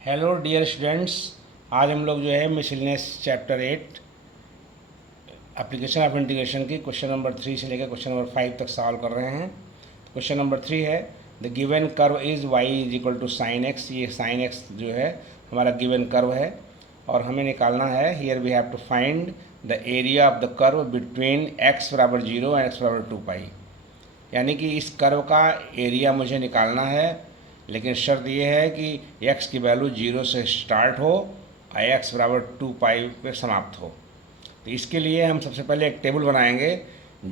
Hello dear students. आज हम लोग जो है miscellaneous chapter 8 application of integration की क्वेश्चन नंबर 3 से लेकर क्वेश्चन नंबर 5 तक सॉल्व कर रहे हैं। क्वेश्चन नंबर 3 है the given curve is y is equal to sine x. ये साइन एक्स जो है हमारा गिवन कर्व है और हमें निकालना है here we have to find the area of the curve between x बराबर 0 एंड एक्स बराबर 2 पाई। यानी कि इस कर्व का एरिया मुझे निकालना है, लेकिन शर्त यह है कि x की वैल्यू 0 से स्टार्ट हो और x बराबर 2 पाई पे समाप्त हो। तो इसके लिए हम सबसे पहले एक टेबल बनाएंगे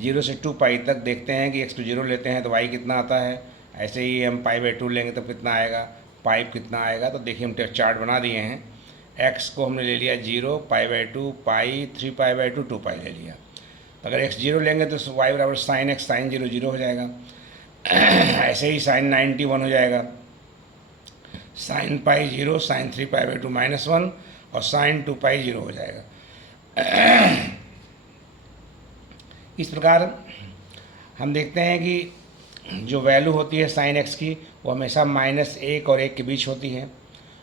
0 से 2 पाई तक। देखते हैं कि x to 0 लेते हैं तो y कितना आता है, ऐसे ही हम π/2 लेंगे तो कितना आएगा, पाई कितना आएगा। तो देखिए हम चार्ट बना दिए हैं। x को हमने ले लिया 0, π/2, पाई, 3π/2, 2 पाई ले लिया। तो अगर x 0 लेंगे तो y बराबर साइन x, साइन 0 0 हो जाएगा। ऐसे ही साइन 90 1 हो जाएगा, साइन पाई 0, साइन 3π/2 -1 और साइन 2 पाई 0 हो जाएगा। इस प्रकार हम देखते हैं कि जो वैल्यू होती है साइन एक्स की वो हमेशा -1 और 1 के बीच होती है,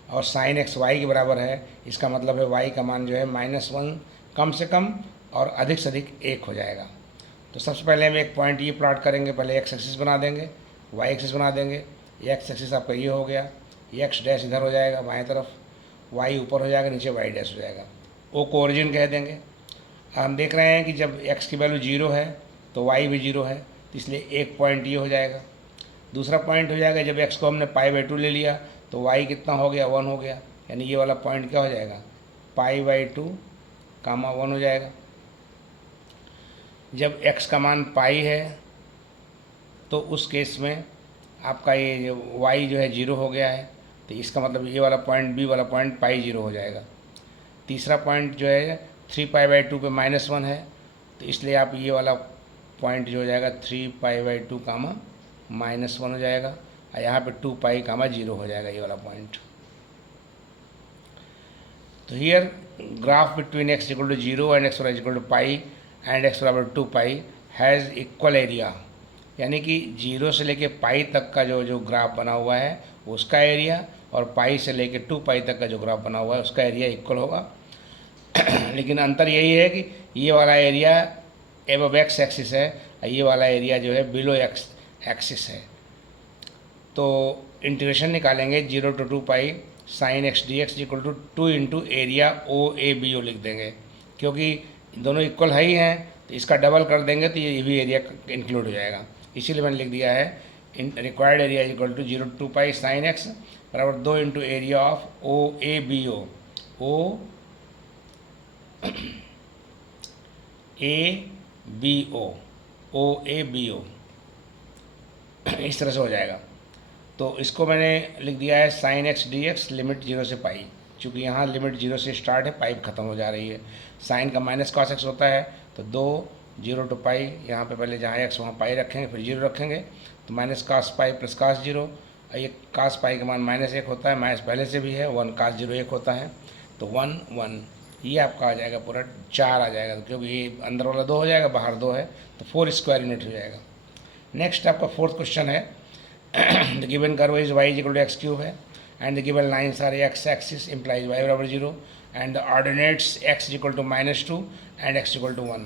और साइन एक्स वाई के बराबर है। इसका मतलब है वाई का मान जो है -1 कम से कम और अधिक से अधिक 1 हो जाएगा। तो सबसे पहले हम एक पॉइंट ये प्लॉट करेंगे। पहले एक्स एक्सिस बना देंगे, वाई एक्सिस बना देंगे। एक्स एक्सिस आपका ये हो गया, एक्स डैश इधर हो जाएगा बाएं तरफ, वाई ऊपर हो जाएगा, नीचे वाई डैश हो जाएगा। ओ को ओरिजिन कह देंगे। हम देख रहे हैं कि जब एक्स की वैल्यू 0 है तो वाई भी 0 है, तो इसलिए एक पॉइंट ये हो जाएगा। दूसरा पॉइंट हो जाएगा जब एक्स को हमने π/2 ले लिया तो वाई कितना हो गया, 1 हो गया। यानी ये वाला पॉइंट क्या हो जाएगा, π/2, 1 हो जाएगा। जब x का मान पाई है तो उस केस में आपका ये y जो है 0 हो गया है, तो इसका मतलब ये वाला पॉइंट, बी वाला पॉइंट π/0 हो जाएगा। तीसरा पॉइंट जो है 3π/2 पे -1 है, तो इसलिए आप ये वाला पॉइंट जो हो जाएगा 3π/2, -1 हो जाएगा, और यहाँ पे 2 पाई, 0 हो जाएगा ये वाला पॉइंट। तो here graph between x equal to 0 and x equal to pi and x बराबर 2 पाई हैज़ इक्वल एरिया। यानी कि 0 से लेके पाई तक का जो ग्राफ बना हुआ है उसका एरिया, और पाई से लेके 2 पाई तक का जो ग्राफ बना हुआ है उसका एरिया इक्वल होगा। लेकिन अंतर यही है कि ये वाला एरिया एबव एक्स एक्सिस है, ये वाला एरिया जो है बिलो एक्स एक्सिस है। तो इंटीग्रेशन निकालेंगे 0 to 2 pi sine x d x equal to 2 into area OABO लिख देंगे, क्योंकि दोनों इक्वल है ही हैं, तो इसका डबल कर देंगे तो ये भी एरिया इंक्लूड हो जाएगा। इसीलिए मैंने लिख दिया है required area equal to 0 to 2 pi sine x बराबर 2 into area of OABO। OABO इस तरह से हो जाएगा। तो इसको मैंने लिख दिया है sign x d x limit 0 से पाई। चूँकि यहाँ लिमिट 0 से स्टार्ट है, पाइप ख़त्म हो जा रही है। साइन का माइनस कॉस एक्स होता है, तो 2 0 to पाई, यहाँ पे पहले जहाँ एक्स वहाँ पाई रखेंगे, फिर 0 रखेंगे, तो minus cos pi plus cos 0। ये कास पाई का मान -1 होता है, माइनस पहले से भी है, 1 कास 0 1 होता है, तो 1 1 ये आपका आ जाएगा पूरा 4 आ जाएगा, क्योंकि ये अंदर वाला 2 हो जाएगा, बाहर 2 है, तो 4 स्क्वायर यूनिट हो जाएगा। नेक्स्ट आपका फोर्थ क्वेश्चन है the given curve is y is equal to x cube है, and the given lines are x axis implies y बराबर 0 and the ordinates x is equal to -2 and x equal to 1.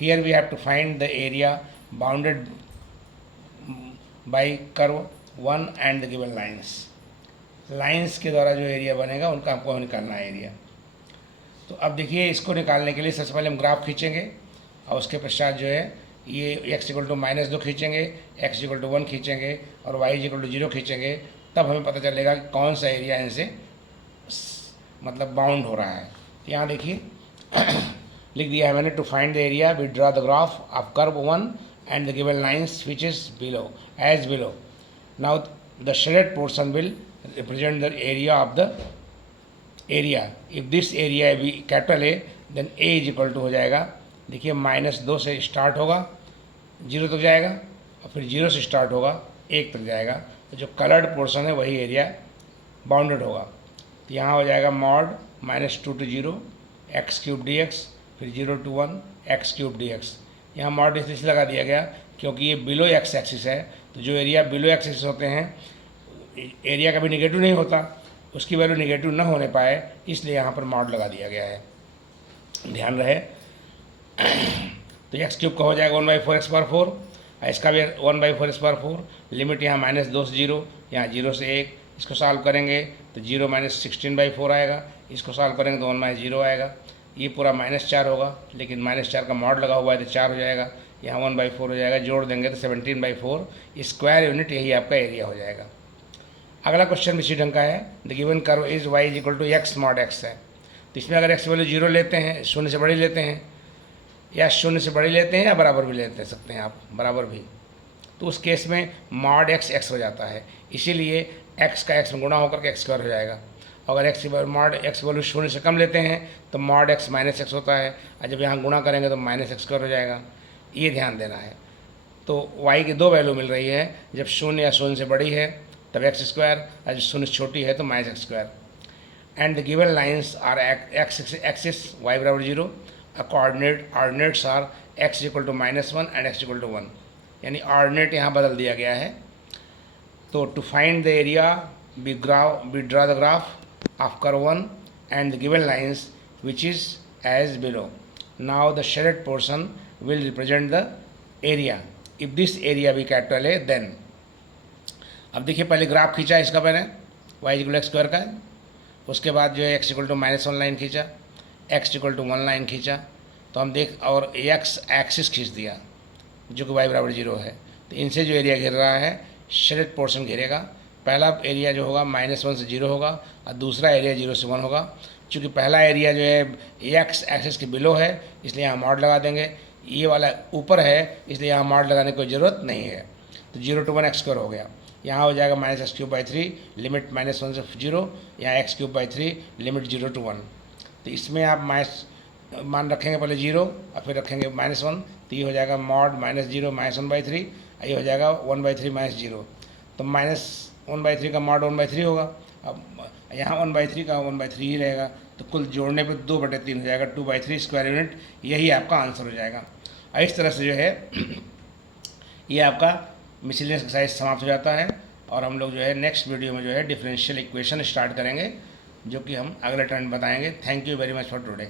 Here we have to find the area bounded by curve 1 and the given lines. Lines के द्वारा जो area बनेगा उनका हमको निकालना है area. तो अब देखिए, इसको निकालने के लिए सबसे पहले हम ग्राफ खींचेंगे, और उसके पश्चात जो है ये x इक्वल टू -2 खींचेंगे, x इक्वल टू 1 खींचेंगे और y इक्वल टू 0 खींचेंगे। तब हमें पता चलेगा कि कौन सा एरिया इनसे मतलब बाउंड हो रहा है। तो यहाँ देखिए लिख दिया है मैंने, to find the area we draw the graph of curve 1 and the given lines which is below as below. Now the shaded portion will represent the area of the area. If this area be capital A, then A is equal to हो जाएगा, देखिए -2 से start होगा, 0 तक जाएगा, और फिर 0 से स्टार्ट होगा, 1 तक जाएगा। तो जो कलर्ड पोर्शन है वही एरिया बाउंडेड होगा। तो यहाँ हो जाएगा मॉड -2 to 0 x³ dx, फिर 0 to 1 x³ dx। यहाँ मॉड इसलिए लगा दिया गया क्योंकि ये बिलो एक्स एक्सिस है, तो जो एरिया बिलो एक्स एक्सिस होते हैं एरिया कभी नेगेटिव नहीं होता, उसकी वैल्यू नेगेटिव न होने पाए, इसलिए यहाँ पर मॉड लगा दिया गया है, ध्यान रहे। तो एक्स क्यूब का हो जाएगा 1/4 एक्स पावर 4, इसका भी 1/4 एक्स पावर 4, लिमिट यहाँ -2 से 0, यहाँ 0 से 1, इसको सॉल्व करेंगे तो 0 - 16/4 आएगा, इसको सॉल्व करेंगे तो 1 - 0 आएगा, ये पूरा -4 होगा, लेकिन -4 का मॉड लगा हुआ है तो 4 हो जाएगा, यहाँ 1/4 हो जाएगा, जोड़ देंगे तो 17/4 स्क्वायर यूनिट, यही आपका एरिया हो जाएगा। अगला क्वेश्चन इसी ढंग का है, the given curve is y = x mod x है। तो इसमें अगर x वैल्यू 0 लेते हैं, 0 से बड़ी लेते हैं, या 0 से बड़ी लेते हैं या बराबर भी लेते सकते हैं आप, बराबर भी, तो उस केस में mod x x हो जाता है, इसीलिए x का x में गुणा होकर के x² हो जाएगा। अगर x mod x वैल्यू 0 से कम लेते हैं तो mod x - x होता है, और जब यहाँ गुणा करेंगे तो -x² हो जाएगा, ये ध्यान देना है। तो y की 2 वैल्यू मिल रही है, जब 0 या 0 से बड़ी है तब x², और जब 0 से छोटी है तो -x²। And the given lines are axis y = 0, ordinates are x = -1 and x = 1, यानी ऑर्डिनेट यहाँ बदल दिया गया है। तो to find the area we draw the graph of curve 1 and the given lines which is as below. Now the shaded portion will represent the area, if this area be capital है then. अब देखिए, पहले graph खींचा इसका मैंने y = x² का, उसके बाद जो है x = -1 लाइन खींचा, x = 1 लाइन खींचा, तो हम देख, और x एक्सिस खींच दिया जो कि y = 0 है। तो इनसे जो एरिया घेर रहा है शेडेड पोर्शन घेरेगा। पहला एरिया जो होगा -1 से 0 होगा, और दूसरा एरिया 0 से 1 होगा। चूँकि पहला एरिया जो है x एक्सिस के बिलो है, इसलिए यहाँ मॉड लगा देंगे, ये वाला ऊपर है इसलिए यहाँ मॉड लगाने की कोई ज़रूरत नहीं है। तो 0 to 1 x² हो गया, यहाँ हो जाएगा -x³/3, लिमिट -1 से 0, यहाँ x³/3, लिमिट 0 to 1। तो इसमें आप मान रखेंगे पहले 0 और फिर रखेंगे -1, तो ये हो जाएगा mod -0 -1/3, ये हो जाएगा 1/3 -0। तो -1/3 का mod 1/3 होगा, अब यहाँ 1/3 का 1/3 ही रहेगा, तो कुल जोड़ने पे 2/3 हो जाएगा, 2/3 स्क्वायर यूनिट, यही आपका आंसर हो जाएगा। और इस तरह से जो है ये आपका मिसलेनियस एक्सरसाइज समाप्त हो जाता है, और हम लोग जो है नेक्स्ट वीडियो में जो है डिफरेंशियल इक्वेशन स्टार्ट करेंगे, जो कि हम अगले टर्न बताएंगे। Thank you very much for today.